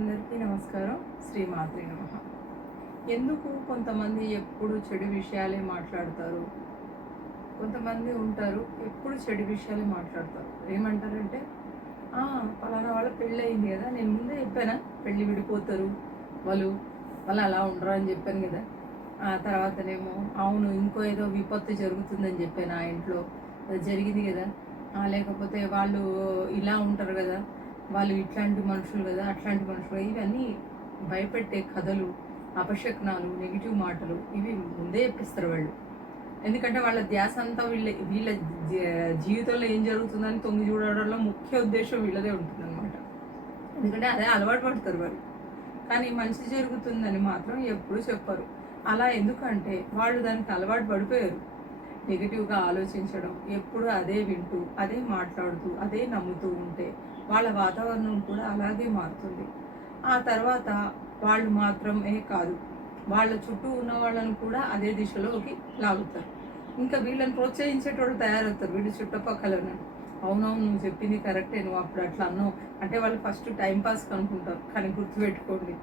అందరికీ నమస్కారం. శ్రీమాత్రే నమః. ఎందుకు కొంతమంది ఎప్పుడు చెడు విషయాలే మాట్లాడతారు, కొంతమంది ఉంటారు ఎప్పుడు చెడు విషయాలే మాట్లాడతారు. ఏమంటారంటే పలానా వాళ్ళ పెళ్ళి అయింది కదా, నేను ముందే చెప్పానా పెళ్ళి విడిపోతారు వాళ్ళు వాళ్ళు అలా ఉండరు అని చెప్పాను కదా. ఆ తర్వాతనేమో అవును ఇంకో ఏదో విపత్తు జరుగుతుందని చెప్పాను, ఆ ఇంట్లో అది జరిగింది కదా. లేకపోతే వాళ్ళు ఇలా ఉంటారు కదా, వాళ్ళు ఇట్లాంటి మనుషులు కదా, అట్లాంటి మనుషులు, ఇవన్నీ భయపెట్టే కథలు, అపశకునాలు, నెగిటివ్ మాటలు ఇవి ముందే చెప్పిస్తారు వాళ్ళు. ఎందుకంటే వాళ్ళ ధ్యాస అంతా వీళ్ళ జీవితంలో ఏం జరుగుతుందని తొంగి చూడడంలో ముఖ్య ఉద్దేశం వీళ్ళదే ఉంటుందన్నమాట. ఎందుకంటే అదే అలవాటు పడతారు వాళ్ళు. కానీ మంచి జరుగుతుందని మాత్రం ఎప్పుడూ చెప్పరు. అలా ఎందుకంటే వాళ్ళు దానికి అలవాటు పడిపోయారు. నెగిటివ్గా ఆలోచించడం, ఎప్పుడు అదే వింటూ అదే మాట్లాడుతూ అదే నమ్ముతూ ఉంటే వాళ్ళ వాతావరణం కూడా అలాగే మారుతుంది. ఆ తర్వాత వాళ్ళు మాత్రమే కాదు, వాళ్ళ చుట్టూ ఉన్న వాళ్ళను కూడా అదే దిశలోకి లాగుతారు. ఇంకా వీళ్ళని ప్రోత్సహించేటోళ్ళు తయారవుతారు వీళ్ళు చుట్టుపక్కలను. అవునవును నువ్వు చెప్పింది కరెక్టే, నువ్వు అప్పుడు అట్లా అన్నావు అంటే వాళ్ళు ఫస్ట్ టైంపాస్ కనుక్కుంటారు. కానీ గుర్తుపెట్టుకోండి,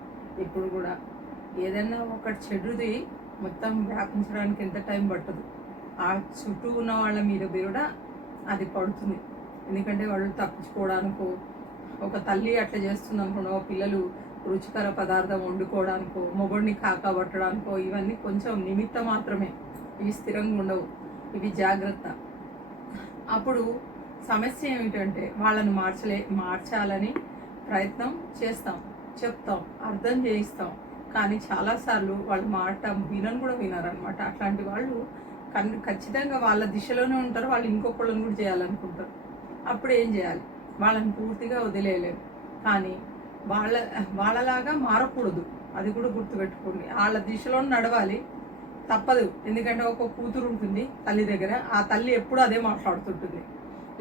ఇప్పుడు కూడా ఏదైనా ఒకటి చెడుది మొత్తం వ్యాపించడానికి ఎంత టైం పట్టదు, ఆ చుట్టూ ఉన్న వాళ్ళ మీద కూడా అది పడుతుంది. ఎందుకంటే వాళ్ళు తప్పించుకోవడానికో, ఒక తల్లి అట్లా చేస్తుంది అనుకోండి, పిల్లలు రుచికర పదార్థం వండుకోవడానికో, మొగుడిని కాకబట్టడానికో, ఇవన్నీ కొంచెం నిమిత్తం మాత్రమే, ఇవి స్థిరంగా ఉండవు, ఇవి జాగ్రత్త. అప్పుడు సమస్య ఏమిటంటే వాళ్ళని మార్చాలని ప్రయత్నం చేస్తాం, చెప్తాం, అర్థం చేయిస్తాం. కానీ చాలాసార్లు వాళ్ళ మాట కూడా వినరనమాట. అట్లాంటి వాళ్ళు ఖచ్చితంగా వాళ్ళ దిశలోనే ఉంటారు, వాళ్ళు ఇంకొకళ్ళని కూడా చేయాలనుకుంటారు. అప్పుడు ఏం చేయాలి, వాళ్ళని పూర్తిగా వదిలేయలేము. కానీ వాళ్ళలాగా మారకూడదు, అది కూడా గుర్తుపెట్టుకోండి. వాళ్ళ దిశలో నడవాలి, తప్పదు. ఎందుకంటే ఒక కూతురు ఉంటుంది తల్లి దగ్గర, ఆ తల్లి ఎప్పుడు అదే మాట్లాడుతుంటుంది.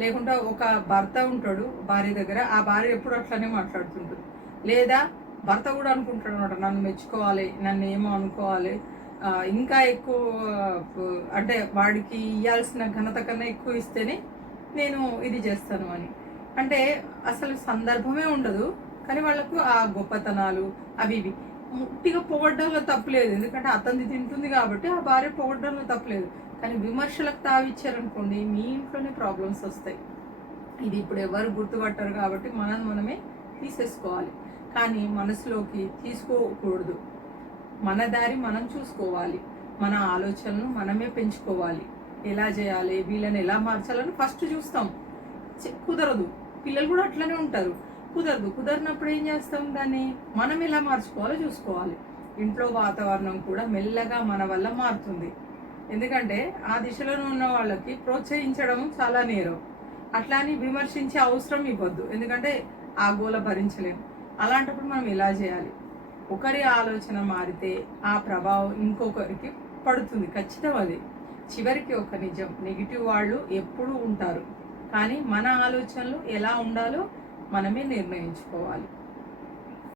లేకుంటే ఒక భర్త ఉంటాడు భార్య దగ్గర, ఆ భార్య ఎప్పుడు అట్లనే మాట్లాడుతుంటుంది. లేదా భర్త కూడా అనుకుంటాడు అనమాట, నన్ను మెచ్చుకోవాలి, నన్ను ఏమో అనుకోవాలి, ఇంకా ఎక్కువ అంటే వాడికి ఇవ్వాల్సిన ఘనత కన్నా ఎక్కువ ఇస్తేనే నేను ఇది చేస్తాను అని. అంటే అసలు సందర్భమే ఉండదు, కానీ వాళ్ళకు ఆ గొప్పతనాలు అవి ఇవి ముట్టిగా పొగడ్డంలో తప్పులేదు. ఎందుకంటే అతన్ని తింటుంది కాబట్టి ఆ భార్య పొగడ్డంలో తప్పులేదు. కానీ విమర్శలకు తావిచ్చారనుకోండి, మీ ఇంట్లోనే ప్రాబ్లమ్స్ వస్తాయి. ఇది ఇప్పుడు ఎవరు గుర్తుపట్టారు కాబట్టి మనమే తీసేసుకోవాలి. కానీ మనసులోకి తీసుకోకూడదు. మన దారి మనం చూసుకోవాలి, మన ఆలోచనలు మనమే పెంచుకోవాలి. ఎలా చేయాలి, వీళ్ళని ఎలా మార్చాలని ఫస్ట్ చూస్తాం. కుదరదు, పిల్లలు కూడా అట్లనే ఉంటారు. కుదరినప్పుడు ఏం చేస్తాం, దాన్ని మనం ఎలా మార్చుకోవాలో చూసుకోవాలి. ఇంట్లో వాతావరణం కూడా మెల్లగా మన వల్ల మారుతుంది. ఎందుకంటే ఆ దిశలో ఉన్న వాళ్ళకి ప్రోత్సహించడం చాలా నేరం. అట్లా అని విమర్శించే అవసరం ఇవ్వద్దు, ఎందుకంటే ఆ గోల భరించలేము. అలాంటప్పుడు మనం ఎలా చేయాలి, ఒకరి ఆలోచన మారితే ఆ ప్రభావం ఇంకొకరికి పడుతుంది, ఖచ్చితం అది. చివరికి ఒక నిజం, నెగిటివ్ వాళ్ళు ఎప్పుడూ ఉంటారు, కానీ మన ఆలోచనలు ఎలా ఉండాలో మనమే నిర్ణయించుకోవాలి.